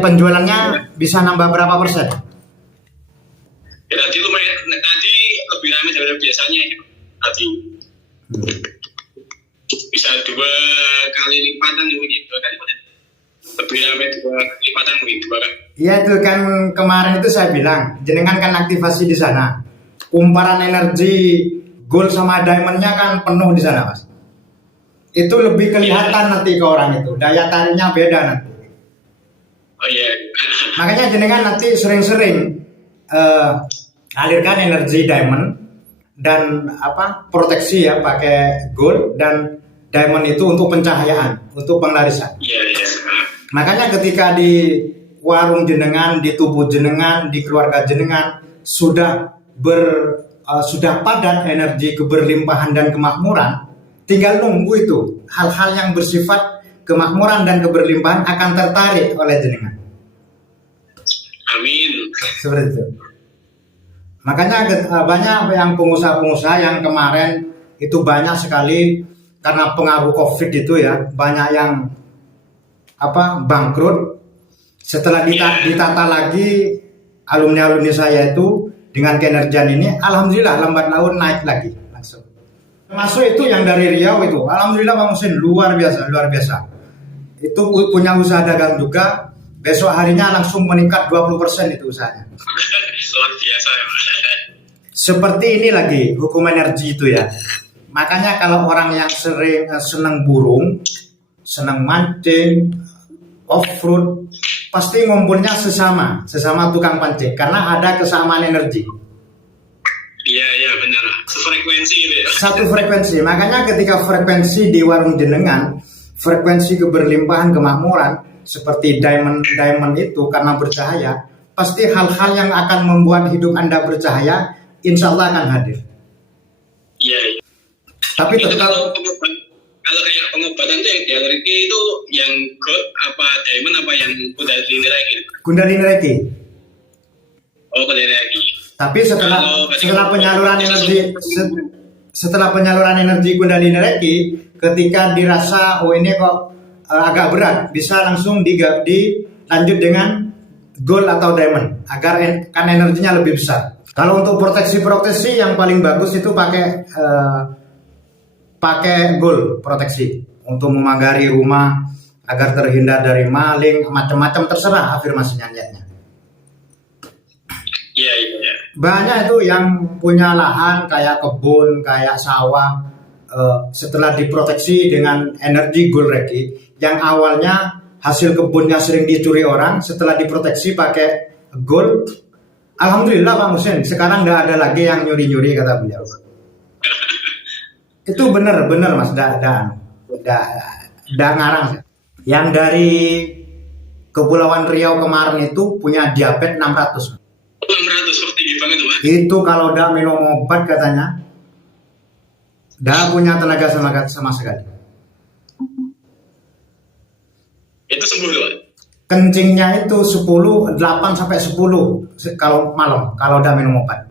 Penjualannya bisa nambah berapa persen? Ya, tadi lumayan, tadi lebih ramai daripada biasanya ya. Tadi bisa 2 kali lipatan mungkin, 2 kali lipatan. Lebih ramai 2 kali lipatan mungkin, 2 kali. Iya itu kan kemarin itu saya bilang, jenengan kan aktivasi di sana. Kumparan energi gold sama diamondnya kan penuh di sana, Mas. Itu lebih kelihatan nanti ke orang itu, daya tariknya beda nanti. Oh iya. Makanya jenengan nanti sering-sering alirkan energi diamond dan proteksi ya, pakai gold dan diamond itu untuk pencahayaan, untuk penglarisan. Iya. Makanya ketika di warung jenengan, di tubuh jenengan, di keluarga jenengan sudah padat energi keberlimpahan dan kemakmuran, tinggal nunggu itu hal-hal yang bersifat kemakmuran dan keberlimpahan akan tertarik oleh jenengan. Amin. Seperti itu. Makanya banyak yang pengusaha-pengusaha yang kemarin itu banyak sekali karena pengaruh COVID itu ya, banyak yang bangkrut. Setelah ditata lagi alumni saya itu dengan kinerjaan ini, alhamdulillah lambat laun naik lagi langsung. Termasuk itu yang dari Riau itu, alhamdulillah Bang Husin luar biasa. Itu punya usaha dagang juga, besok harinya langsung meningkat 20% itu usahanya. Luar biasa ya. Seperti ini lagi hukum energi itu ya. Makanya kalau orang yang senang burung, senang mancing, off-road, pasti ngumpulnya sesama tukang pancing karena ada kesamaan energi. Iya benar. Sefrekuensi gitu ya. Satu frekuensi. Makanya ketika frekuensi di warung jenengan, frekuensi keberlimpahan kemakmuran seperti diamond itu karena bercahaya, pasti hal-hal yang akan membuat hidup Anda bercahaya insya Allah akan hadir. Iya. Tapi tetap kalau kayak pengobatan tuh yang dialirkan itu yang gold apa diamond apa yang kundalini reiki? Kundalini reiki. Oh, kundalini reiki. Tapi setelah penyaluran energi kundalini reiki, ketika dirasa ini kok agak berat, bisa langsung dilanjut dengan gold atau diamond agar kan energinya lebih besar. Kalau untuk proteksi yang paling bagus itu pakai gold proteksi untuk memagari rumah agar terhindar dari maling, macam-macam terserah afirmasinya niatnya. Iya. Banyak itu yang punya lahan kayak kebun, kayak sawah, setelah diproteksi dengan energi gold reiki, yang awalnya hasil kebunnya sering dicuri orang, setelah diproteksi pakai gold, alhamdulillah Pak Husin, sekarang nggak ada lagi yang nyuri-nyuri kata beliau. Itu bener Mas, dah ngarang. Yang dari Kepulauan Riau kemarin itu punya diabetes 600. 600 tinggi banget tuh Pak. Itu kalau udah minum obat katanya dah punya tenaga sama sekali. Itu sembuh tuh Pak. Kencingnya itu 8 sampai 10 kalau malam kalau udah minum obat.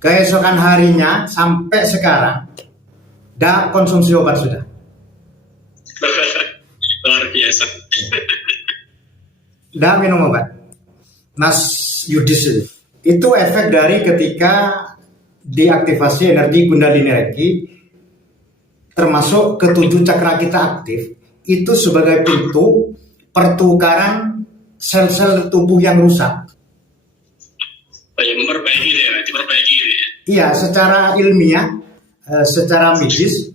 Keesokan harinya sampai sekarang dah konsumsi obat sudah. Luar biasa. Dah minum obat. Mas Yudis itu efek dari ketika diaktifasi energi kundalini reiki, termasuk ketujuh cakra kita aktif, itu sebagai pintu pertukaran sel-sel tubuh yang rusak. Oh ya, diperbaiki ya. Iya, secara ilmiah, secara medis,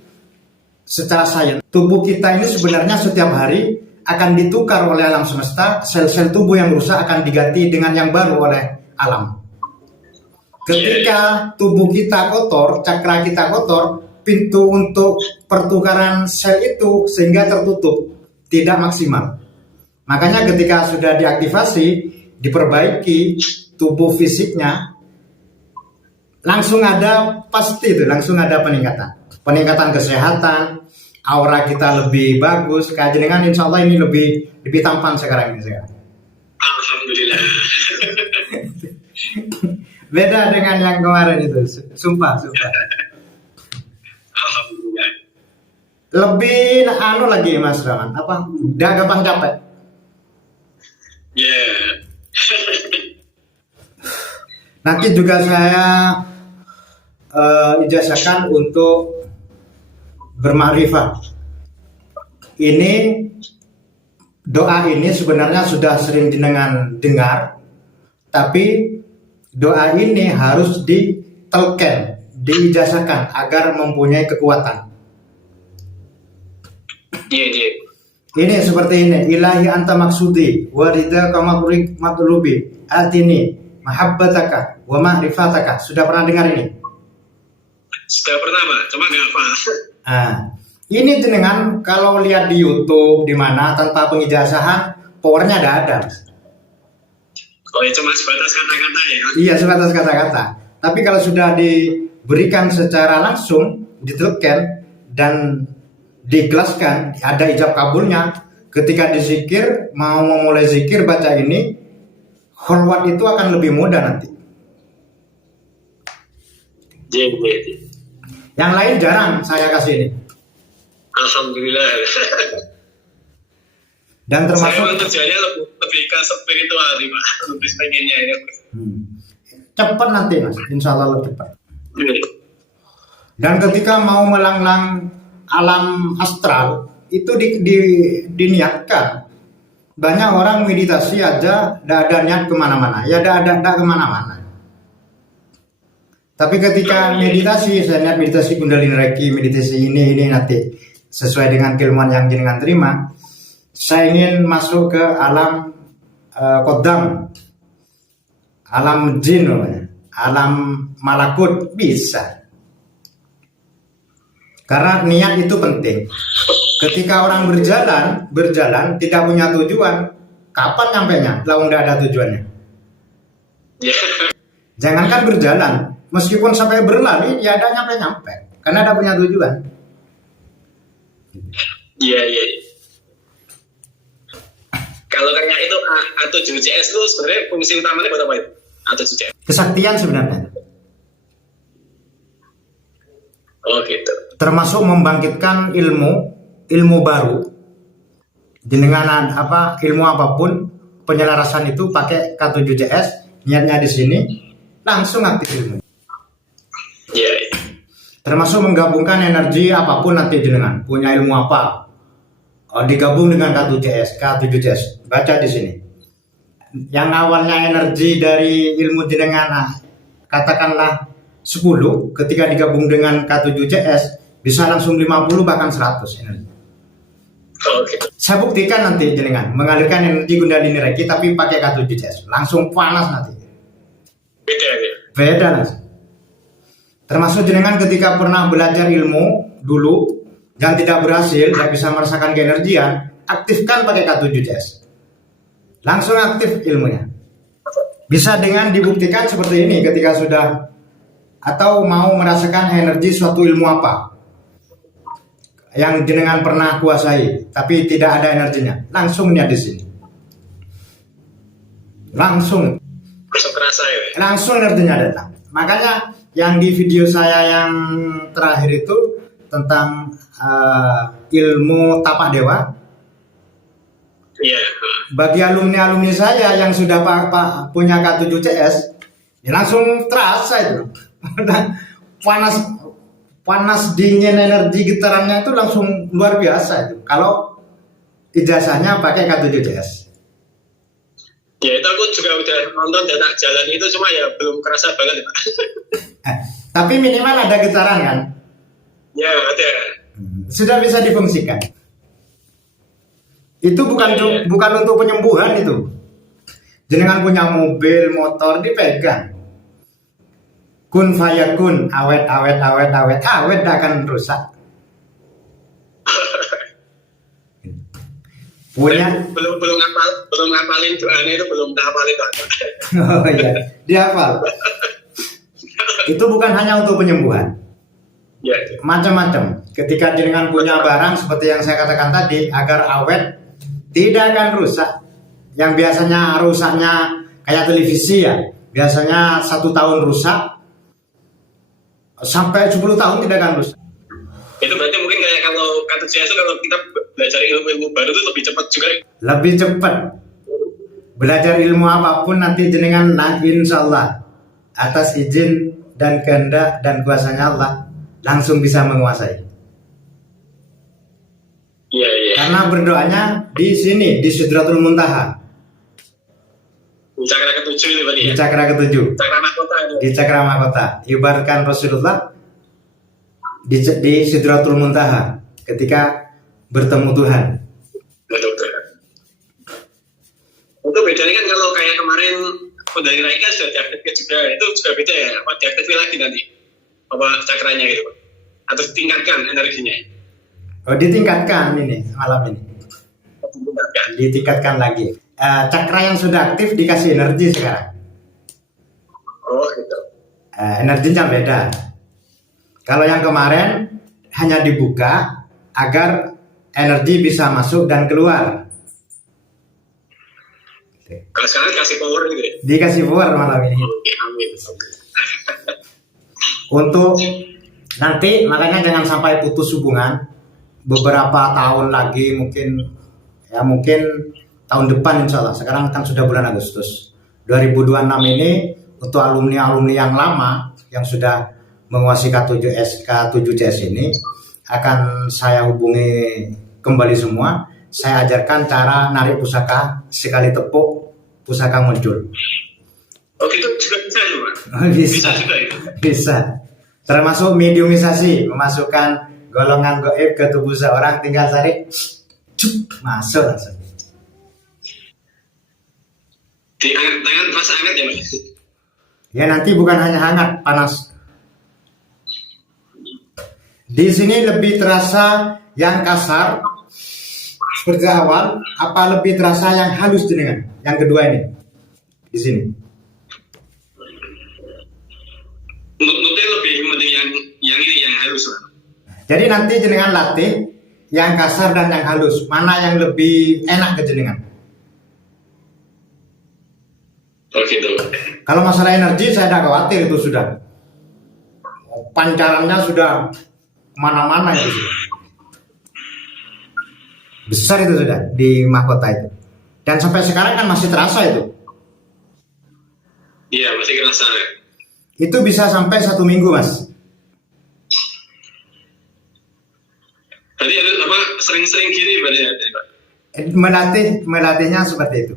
secara sains, tubuh kita ini sebenarnya setiap hari akan ditukar oleh alam semesta, sel-sel tubuh yang rusak akan diganti dengan yang baru oleh alam. Ketika tubuh kita kotor, cakra kita kotor, pintu untuk pertukaran sel itu sehingga tertutup, tidak maksimal. Makanya ketika sudah diaktifasi, diperbaiki tubuh fisiknya, langsung ada peningkatan kesehatan, aura kita lebih bagus. Kayak jenengan insya Allah ini lebih tampan sekarang ini. Alhamdulillah. Beda dengan yang kemarin itu, sumpah. Alhamdulillah. Lebih lagi Mas Rahman, udah gampang capek. Ya. Nanti juga saya ijazahkan untuk bermakrifat. Ini doa ini sebenarnya sudah sering jenengan dengar, tapi doa ini harus ditelken, diijazahkan agar mempunyai kekuatan. Iya, iya. Ini seperti ini, ilahi anta maksudi wa ridha kama matlubi atini mahabbataka wa ma'rifataka. Sudah pernah dengar ini? Sudah pernah, Pak, cuma nggak hafal. Nah, ini jenengan kalau lihat di YouTube di mana tanpa pengijazahan, powernya ada. Oh ya, cuma sebatas kata-kata ya. Iya, sebatas kata-kata. Tapi kalau sudah diberikan secara langsung, ditelken dan diikhlaskan, ada ijab kabulnya. Ketika dizikir, mau memulai zikir baca ini, kholwat itu akan lebih mudah nanti. Iya, iya, iya. Yang lain jarang saya kasih ini. Alhamdulillah. Dan Saya termasuk memang tujuannya lebih ke spiritual sih, Pak. Lebih pengennya ini. cepat nanti mas, insya Allah lebih cepat. Iya. Dan ketika mau melanglang alam astral itu diniatkan. Banyak orang meditasi aja tidak ada niat kemana-mana, ya tidak ada kemana-mana. Tapi ketika meditasi, saya lihat meditasi Kundalini Reiki, meditasi ini nanti sesuai dengan keilmuan yang jenengan terima. Saya ingin masuk ke alam kodam, alam jin, alam malakut, bisa. Karena niat itu penting. Ketika orang berjalan tidak punya tujuan, kapan nyampainya? Lalu tidak ada tujuannya. Jangankan berjalan, meskipun sampai berlari, ya ada nyampe, karena ada punya tujuan. Iya, iya. Kalau kayak itu A7CS itu sebenarnya fungsi utamanya buat apa itu? A7CS. Kesaktian sebenarnya. Oh gitu. Termasuk membangkitkan ilmu baru. Dengan ilmu apapun, penyelarasan itu pakai K7CS, niatnya di sini, langsung aktif ilmu. Iya, iya. Termasuk menggabungkan energi apapun nanti jenengan punya ilmu apa, digabung dengan K7CS, baca di sini. Yang awalnya energi dari ilmu jenengan katakanlah 10, ketika digabung dengan K7CS bisa langsung 50 bahkan 100 energi. Oh gitu. Saya buktikan nanti jenengan mengalirkan energi Kundalini Reiki tapi pakai K7CS, langsung panas nanti. Beda nanti. Termasuk jenengan ketika pernah belajar ilmu dulu dan tidak berhasil, tidak bisa merasakan keenergian, aktifkan pakai K7CS. Langsung aktif ilmunya. Bisa dengan dibuktikan seperti ini ketika sudah atau mau merasakan energi suatu ilmu apa yang jenengan pernah kuasai tapi tidak ada energinya, langsung niat di sini. Langsung kerasa ya. Langsung energinya datang. Makanya yang di video saya yang terakhir itu tentang ilmu tapak dewa. Iya. Bagi alumni saya yang sudah punya K7CS, ya langsung terasa itu. panas dingin energi getarannya itu langsung luar biasa itu. Kalau ijazahnya pakai K7CS. Ya itu aku juga udah nonton dan jalan itu, cuma ya belum kerasa banget Pak. Tapi minimal ada getaran kan? Ya ada. Sudah bisa difungsikan. Itu bukan untuk penyembuhan itu. Jenengan punya mobil, motor dipegang. Kun fayakun, awet tidak akan rusak. Punya belum ngapalin doanya itu, belum ngapalin Pak. Oh iya, dihafal. Itu bukan hanya untuk penyembuhan. Ya. Macam-macam. Ketika jenengan punya barang seperti yang saya katakan tadi, agar awet, tidak akan rusak. Yang biasanya rusaknya kayak televisi ya, biasanya 1 tahun rusak, sampai 10 tahun tidak akan rusak. Itu berarti mungkin kayak kalau K7CS itu kalau kita belajar ilmu-ilmu baru itu lebih cepat juga. Lebih cepat. belajar ilmu apapun nanti jenengan, nah insya Allah atas izin dan kehendak dan kuasanya Allah langsung bisa menguasai. Iya, iya. Karena berdoanya di sini, di Sidratul Muntaha, Cakra ketujuh itu tadi di ya. cakra ketujuh, Cakra mahkota itu. di cakra mahkota. Ibaratkan Rasulullah di Sidratul Muntaha ketika bertemu Tuhan. Betul. Itu bedanya kan kalau kayak kemarin Kodari Raika sudah diaktifkan juga, itu juga beda ya. Apa diaktifkan lagi nanti? Apa cakranya gitu? Atau tingkatkan energinya? Oh, ditingkatkan ini malam ini. Tingkatkan. Ditingkatkan lagi. Cakra yang sudah aktif dikasih energi sekarang. Oh gitu. Energinya beda. Kalau yang kemarin hanya dibuka agar energi bisa masuk dan keluar. Kalau sekarang kasih power gitu ya? Dikasih power malam ini. Oke, amin. Untuk nanti makanya jangan sampai putus hubungan. Beberapa tahun lagi mungkin tahun depan insya Allah. Sekarang kan sudah bulan Agustus 2026 ini untuk alumni-alumni yang lama yang sudah menguasai K7S, K7CS ini akan saya hubungi kembali semua. Saya ajarkan cara narik pusaka, sekali tepuk pusaka muncul. Oh gitu juga bisa ya Pak? Bisa juga itu. bisa. Termasuk mediumisasi, memasukkan golongan goib ke tubuh seorang, tinggal tarik, masuk langsung. Di tangan terasa hangat ya Mas? Ya nanti bukan hanya hangat, panas. Di sini lebih terasa yang kasar seperti awal, apa lebih terasa yang halus jenengan? Yang kedua ini di sini. Menurutnya lebih mending yang ini yang halus Pak. Jadi nanti jenengan latih yang kasar dan yang halus, mana yang lebih enak ke jenengan? Oh gitu. Kalau masalah energi saya tidak khawatir, itu sudah pancarannya sudah mana-mana itu sudah. Besar itu sudah di mahkota itu. Dan sampai sekarang kan masih terasa itu. Iya masih kerasa. Itu bisa sampai 1 minggu Mas. Tadi ada apa sering-sering gini berarti ya Pak? Melatihnya seperti itu.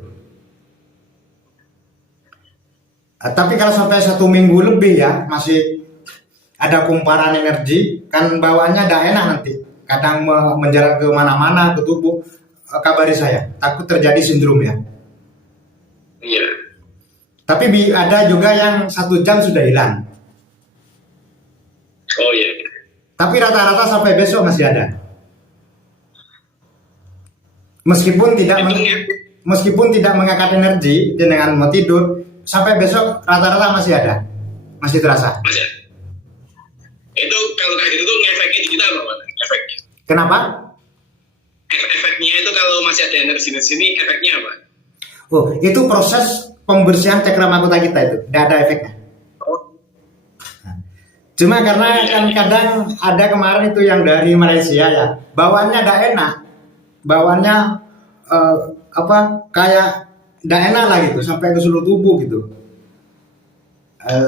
Tapi kalau sampai 1 minggu lebih ya masih ada kumparan energi, kan bawaannya tidak enak nanti. Kadang menjalar ke mana-mana ke tubuh. Kabari saya, takut terjadi sindrom ya. Iya. Tapi ada juga yang 1 jam sudah hilang. Oh iya. Tapi rata-rata sampai besok masih ada. Meskipun tidak mengangkat energi dengan mau tidur, sampai besok rata-rata masih ada, masih terasa. Mas ya. Itu kalau kayak gitu tuh ngefeknya di kita apa Pak? Efeknya? Kenapa? Efeknya itu kalau masih ada energi di sini, efeknya apa? Oh, itu proses pembersihan cakra mahkota kita itu, tidak ada efeknya. Oh, Cuma karena kan kadang ada kemarin itu yang dari Malaysia ya, bawaannya tidak enak, bawaannya kayak tidak enak lah gitu, sampai ke seluruh tubuh gitu.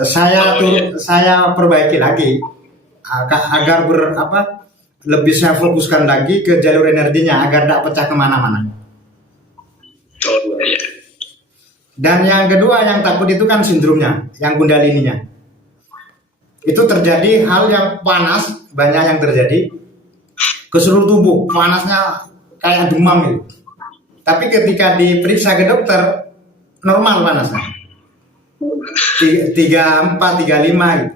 Saya perbaiki lagi agar lebih saya fokuskan lagi ke jalur energinya agar tidak pecah kemana-mana. oh iya. Dan yang kedua yang takut itu kan sindromnya, yang kundalininya. Itu terjadi hal yang panas, banyak yang terjadi ke seluruh tubuh, panasnya kayak demam gitu. Tapi ketika diperiksa ke dokter, normal panasnya. 34, 35 gitu.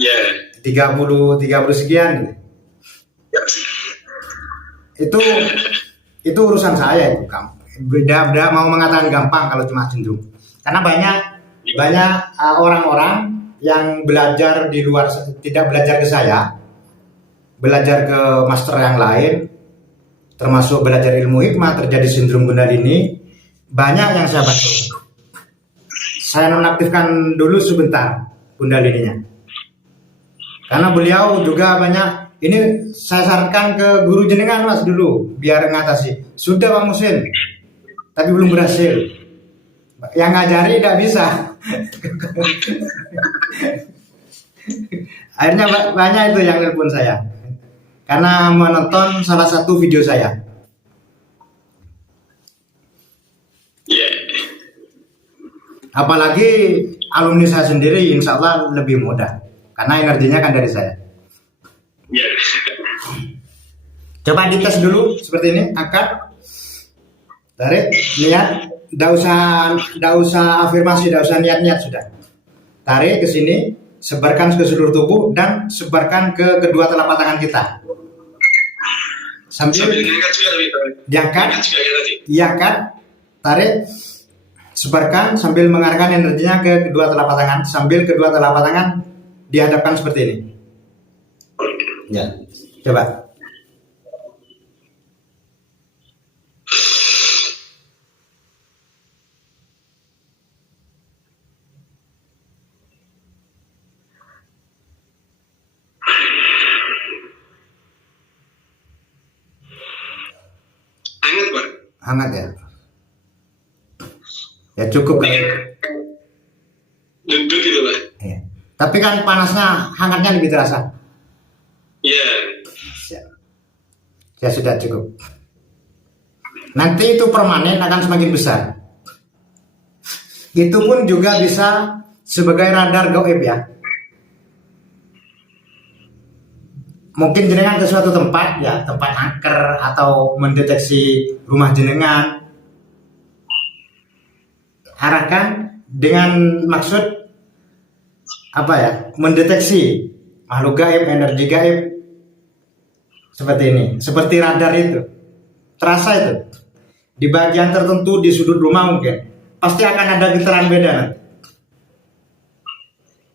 Ya. 30 sekian gitu. Itu urusan saya itu, beda mau mengatakan gampang kalau cuma sindrom. Karena banyak orang-orang yang belajar di luar, tidak belajar ke saya, belajar ke master yang lain, termasuk belajar ilmu hikmah, terjadi sindrom Kundalini. Banyak yang saya bantu. Saya nonaktifkan dulu sebentar Kundalininya. Karena beliau juga banyak, ini saya sarankan ke guru jenengan Mas dulu, biar ngatasi. Sudah Bang Musin, tapi belum berhasil. yang ngajari tidak bisa. Akhirnya banyak itu yang nelpon saya karena menonton salah satu video saya. Iya. Apalagi alumni saya sendiri, insya Allah lebih mudah karena energinya kan dari saya. Iya. Coba dites dulu seperti ini, angkat, tarik, niat, tidak usah afirmasi, tidak usah niat-niat sudah. Tarik ke sini, sebarkan ke seluruh tubuh dan sebarkan ke kedua telapak tangan kita. Sambil diangkat juga tadi. diangkat, Diangkat juga ya tadi. diangkat, tarik, sebarkan sambil mengarahkan energinya ke kedua telapak tangan, sambil kedua telapak tangan dihadapkan seperti ini. Ya, coba. Hangat, Pak. Hangat ya. Ya cukup kan. Duduk gitu, Pak. Iya. Tapi kan panasnya, hangatnya lebih terasa. Iya. Ya sudah cukup. Nanti itu permanen akan semakin besar. Itu pun juga bisa sebagai radar gaib ya. Mungkin jenengan ke suatu tempat ya, tempat angker atau mendeteksi rumah jenengan. Arahkan dengan maksud apa ya? Mendeteksi makhluk gaib, energi gaib. Seperti ini, seperti radar itu. Terasa itu. Di bagian tertentu di sudut rumah mungkin pasti akan ada getaran beda nanti.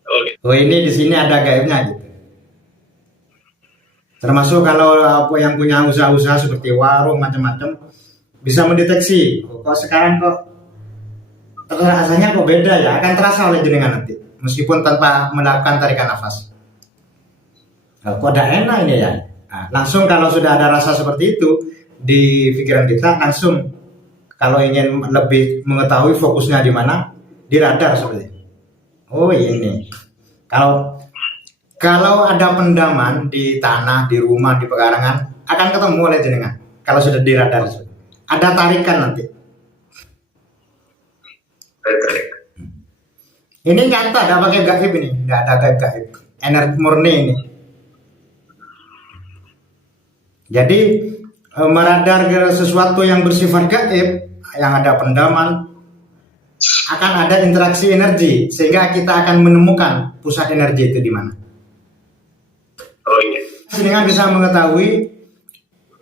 Oke. Oh ini di sini ada gaibnya gitu. Termasuk kalau apa yang punya usaha-usaha seperti warung macam-macam bisa mendeteksi. Oh, kok sekarang kok rasanya kok beda ya, akan terasa oleh jenengan nanti meskipun tanpa melakukan tarikan nafas. Kok udah enak ini ya. Nah, langsung kalau sudah ada rasa seperti itu di pikiran kita, langsung kalau ingin lebih mengetahui fokusnya di mana, di radar seperti itu. Oh ini. Kalau ada pendaman di tanah, di rumah, di pekarangan, akan ketemu oleh jenengan. Kalau sudah di radar, ada tarikan nanti. Tarik. Ini nyata, tidak pakai gaib ini, tidak ada gaib. Energi murni ini. Jadi meradar sesuatu yang bersifat gaib, yang ada pendaman, akan ada interaksi energi, sehingga kita akan menemukan pusat energi itu di mana. Oh iya. Dengan bisa mengetahui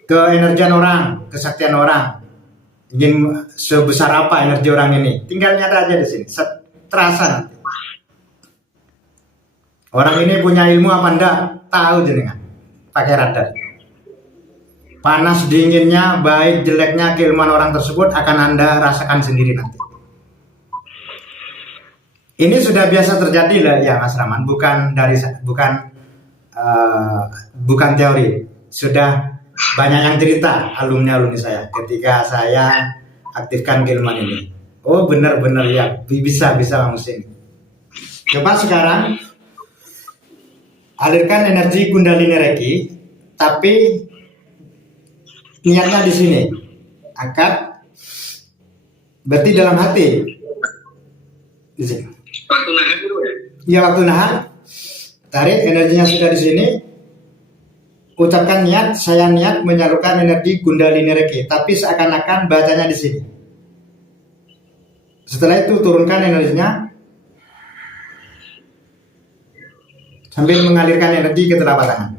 keenergian orang, kesaktian orang, ingin sebesar apa energi orang ini, tinggal nyata aja di sini, terasa nanti. Orang ini punya ilmu apa enggak, tahu jenengan, pakai radar. Panas dinginnya, baik jeleknya keilmuan orang tersebut akan Anda rasakan sendiri nanti. Ini sudah biasa terjadi lah ya Mas Rahman, bukan teori. Sudah banyak yang cerita alumni saya ketika saya aktifkan keilmuan ini. Oh benar-benar ya, bisa langsung. Coba sekarang alirkan energi Kundalini Reiki, tapi niatnya di sini. Angkat, berarti dalam hati. Di sini. Waktu nahan dulu ya. Ya waktu nahan, tarik energinya sudah di sini. Ucapkan niat, saya niat menyalurkan energi Kundalini Reiki, tapi seakan-akan bacanya di sini. Setelah itu turunkan energinya sambil mengalirkan energi ke telapak tangan.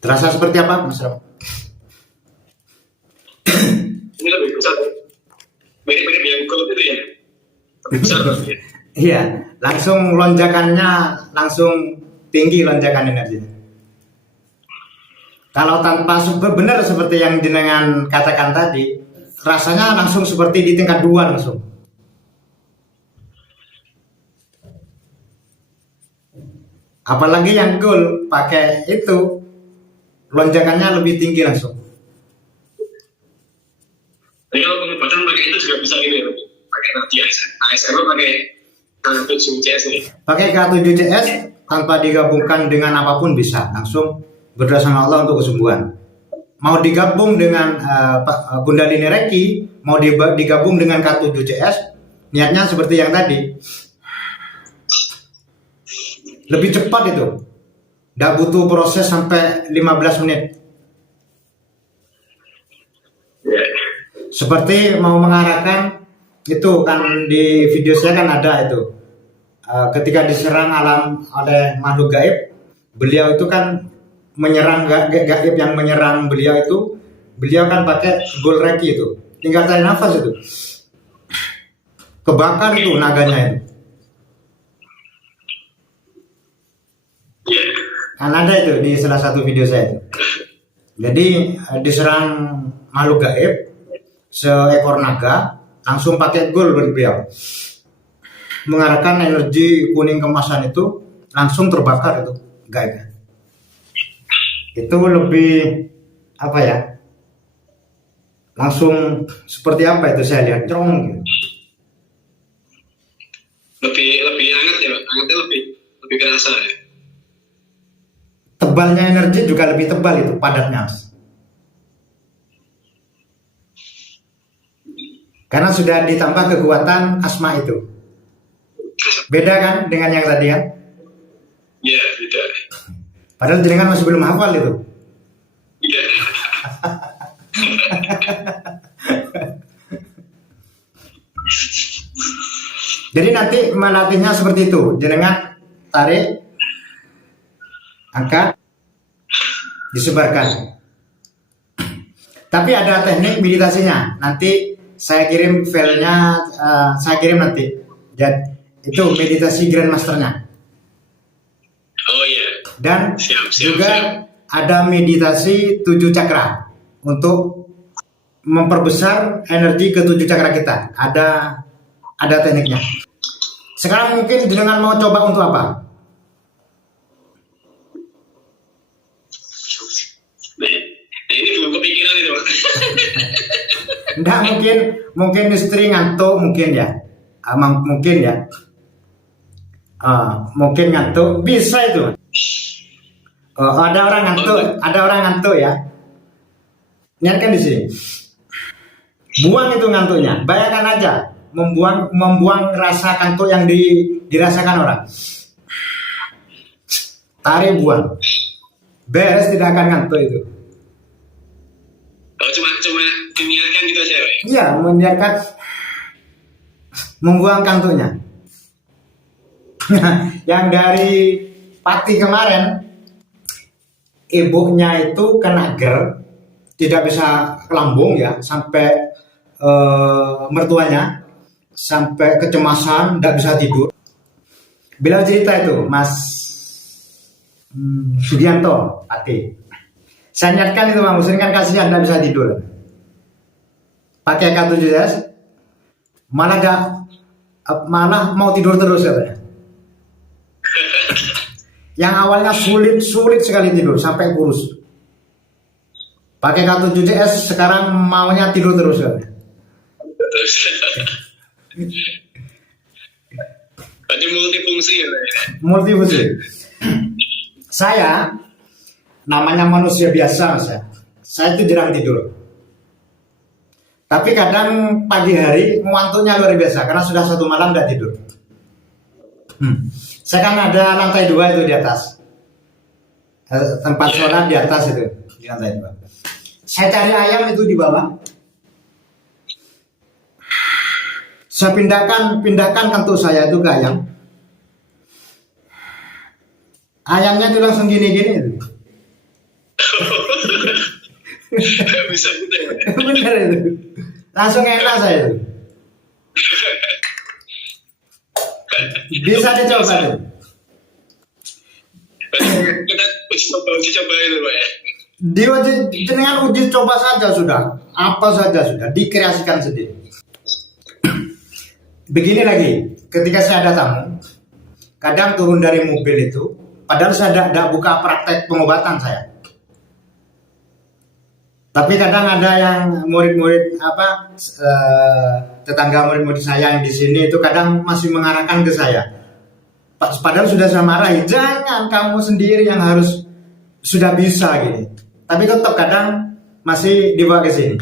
Terasa seperti apa, Mas Ram? Ini lebih besar. Mirip-mirip yang gold itu ya. Lebih besar ya. Iya, langsung lonjakannya langsung tinggi lonjakan energinya. Kalau tanpa benar seperti yang jenengan katakan tadi, rasanya langsung seperti di tingkat 2 langsung. Apalagi yang gold pakai itu lonjakannya lebih tinggi langsung. Jadi kalau pengobatan pakai itu juga bisa ini, pakai nanti ASR pakai K7CS nih. Pakai K7CS tanpa digabungkan dengan apapun bisa langsung berdoa sama Allah untuk kesembuhan. Mau digabung dengan Kundalini Reiki, mau digabung dengan K7CS, niatnya seperti yang tadi. Lebih cepat itu. Nggak butuh proses sampai 15 menit. Seperti mau mengarahkan itu kan di video saya kan ada itu. Ketika diserang alam oleh makhluk gaib, beliau itu kan menyerang gaib yang menyerang beliau itu, beliau kan pakai gold reiki itu. Tinggal tarik nafas itu. Kebakar itu naganya itu. Kan ada itu di salah satu video saya itu. Jadi diserang makhluk gaib, seekor naga langsung pakai gold beliau. Mengarahkan energi kuning kemasan itu langsung terbakar itu gaibnya. Itu lebih apa ya? Langsung seperti apa itu saya lihat cerong gitu. Lebih hangat ya, Pak. Hangatnya lebih kerasa ya. Tebalnya energi juga lebih tebal itu padatnya. Karena sudah ditambah kekuatan asma itu. Beda kan dengan yang tadi kan? Iya, beda. Padahal jenengan masih belum hafal itu. Iya. Jadi nanti melatihnya seperti itu. Jenengan tarik, angkat, disebarkan. Tapi ada teknik meditasinya. Nanti saya kirim filenya, saya kirim nanti. Dan itu meditasi Grandmasternya. Oh iya. Dan juga ada meditasi 7 cakra untuk memperbesar energi ke 7 cakra kita. Ada tekniknya. Sekarang mungkin jenengan mau coba untuk apa? Nah, ini belum kepikiran itu, Pak. Enggak, mungkin istri ngantuk mungkin ya. Mungkin ya. Mungkin ngantuk bisa itu. Ada orang ngantuk ya. Niatkan di sini. Buang itu ngantuknya. Bayangkan aja membuang rasa kantuk yang dirasakan orang. Tarik, buang. Beres, tidak akan ngantuk itu. Oh, cuma diniatkan gitu aja, Pak. Iya, menyiapkan membuang kantuknya. Yang dari Pati kemarin, ibunya itu kena GERD, tidak bisa lambung ya, sampai mertuanya sampai kecemasan, tidak bisa tidur. Beliau cerita itu, Mas Sugianto Pati. Saya niatkan itu Bang Muslim kan kasihan tidak bisa tidur. Pakai K7S, malah mau tidur terus katanya. Yang awalnya sulit sekali tidur sampai kurus. Pakai K7S sekarang maunya tidur terus katanya. Berarti multifungsi ya, Pak. Multifungsi. Saya namanya manusia biasa, saya itu jarang tidur. Tapi kadang pagi hari ngantuknya luar biasa karena sudah 1 malam tidak tidur. Saya kan ada lantai 2 itu di atas. Tempat sholat di atas itu, di lantai 2. Saya cari ayam itu di bawah. Saya pindahkan kantuk saya itu ke ayam. Ayamnya itu langsung gini-gini itu. Bisa gitu ya. Bener itu. Langsung enak saya itu. Bisa dicoba tuh. Kita uji coba itu, Pak ya. Dengan uji coba saja sudah. Apa saja sudah dikreasikan sendiri. Begini lagi, ketika saya ada tamu, kadang turun dari mobil itu Padahal saya tidak buka praktek pengobatan saya. Tapi kadang ada yang murid-murid tetangga murid-murid saya yang di sini itu kadang masih mengarahkan ke saya. Padahal sudah saya marahi, jangan kamu sendiri yang harus sudah bisa gini. Tapi tetap kadang masih dibawa ke sini.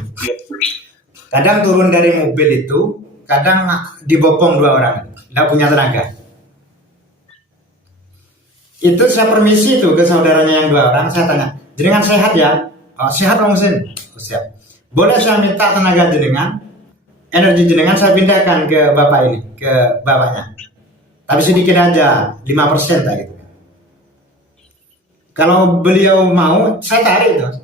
Kadang turun dari mobil itu, kadang dibopong 2 orang, tidak punya tenaga. Itu saya permisi tuh ke saudaranya yang 2 orang, saya tanya, jenengan sehat ya? Oh, sehat Om Husin. Oh, siap. Boleh saya minta tenaga jenengan, energi jenengan saya pindahkan ke bapak ini, ke bapaknya. Tapi sedikit aja, 5% lah gitu. Kalau beliau mau, saya tarik tuh.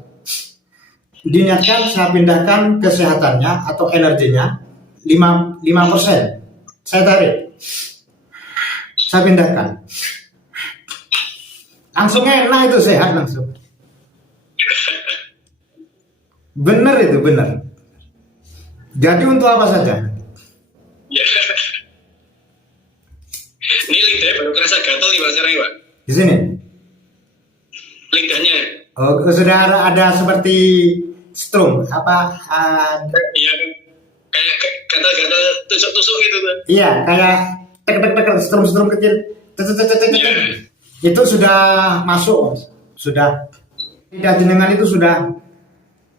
Diniatkan saya pindahkan kesehatannya atau energinya 5%. Saya tarik. Saya pindahkan. Langsung enak itu, sehat langsung. Benar itu, benar. Jadi untuk apa saja? Ya. Ini lidahnya baru kerasa gatal nih Pak sekarang Pak. Di sini. Lidahnya. Oh, sudah ada seperti strum apa? Iya. Kayak gatal-gatal tusuk-tusuk gitu tuh. Iya, kayak tek strum kecil. Iya. Itu sudah masuk, sudah. Lidah jenengan itu sudah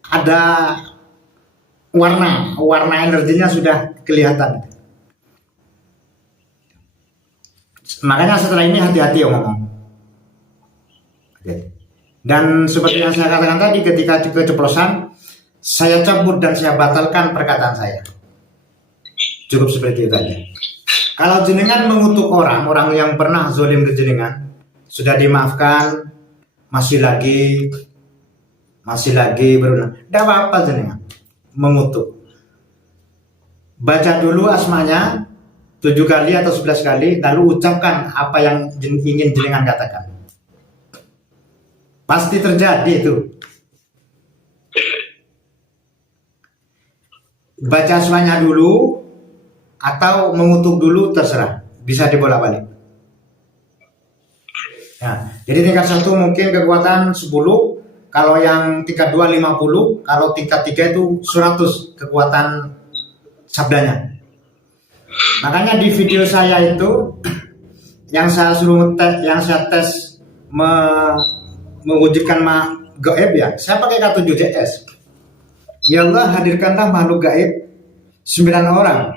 ada warna energinya sudah kelihatan. Makanya setelah ini hati-hati ngomong. Dan seperti yang saya katakan tadi, ketika keceplosan, saya cabut dan saya batalkan perkataan saya. Cukup seperti itu aja. Kalau jenengan mengutuk orang yang pernah zolim ke jenengan, sudah dimaafkan, masih lagi berulang. Tidak apa-apa jenengan mengutuk. Baca dulu asmanya 7 kali atau 11 kali, lalu ucapkan apa yang ingin jenengan katakan. Pasti terjadi itu. Baca asmanya dulu atau mengutuk dulu, terserah. Bisa dibolak-balik. Nah, jadi tingkat 1 mungkin kekuatan 10. Kalau yang tingkat 2 50, kalau tingkat 3 itu 100 kekuatan sabdanya. Makanya di video saya itu yang saya tes mewujudkan gaib ya, saya pakai K7JS. Ya Allah, hadirkanlah makhluk gaib 9 orang.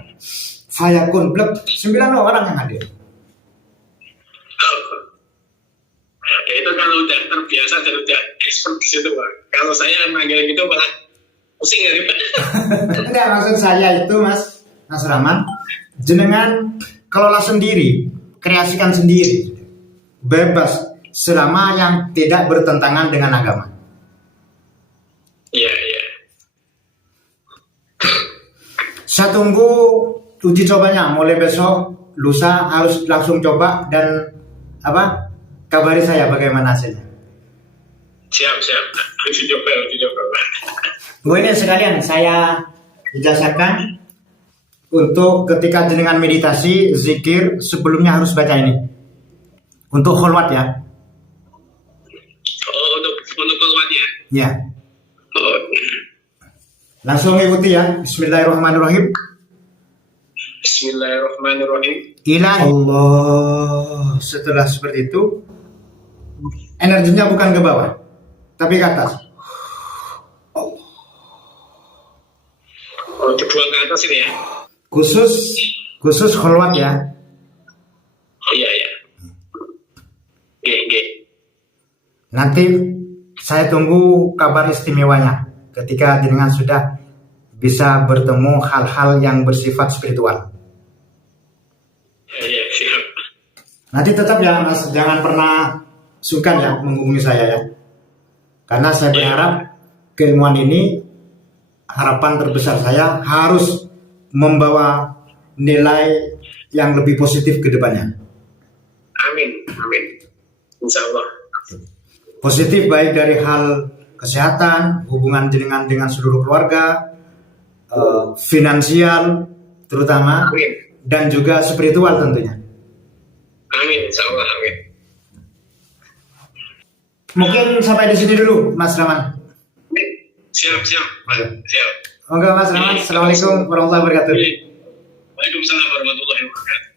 Fayakun blek 9 orang yang hadir. Itu kalau udah terbiasa dan udah expert di situ Pak. Kalau saya manggil gitu malah pusing ya Pak. Enggak, maksud saya itu Mas Rahman, jenengan kelola sendiri, kreasikan sendiri, bebas selama yang tidak bertentangan dengan agama. Iya, iya. Saya tunggu uji cobanya, mulai besok, lusa harus langsung coba dan kabari saya bagaimana hasilnya. Siap. Uji coba. Bu, ini sekalian saya ijazahkan untuk ketika jenengan meditasi, zikir, sebelumnya harus baca ini. Untuk kholwat ya. Oh, untuk kholwatnya. Ya. Oh. Langsung ikuti ya. Bismillahirrahmanirrahim. Bismillahirrahmanirrahim. Ilahi Allah. Setelah seperti itu, energinya bukan ke bawah, tapi ke atas. Oh, dibuang ke atas ini ya? Khusus kholwat ya. Oh iya. Oke. Nanti saya tunggu kabar istimewanya ketika jenengan sudah bisa bertemu hal-hal yang bersifat spiritual. Iya, siap. Nanti tetap ya Mas, jangan pernah sungkan ya menghubungi saya ya. Karena saya berharap keilmuan ini, harapan terbesar saya harus membawa nilai yang lebih positif ke depannya. Amin. Insya Allah. Positif baik dari hal kesehatan, hubungan jenengan dengan seluruh keluarga, finansial terutama, Amin. dan juga spiritual tentunya. Amin, insya Allah, amin. Mungkin sampai di sini dulu, Mas Rahman. Siap. Oke, Mas Rahman. Assalamualaikum warahmatullahi wabarakatuh. Waalaikumsalam warahmatullahi wabarakatuh.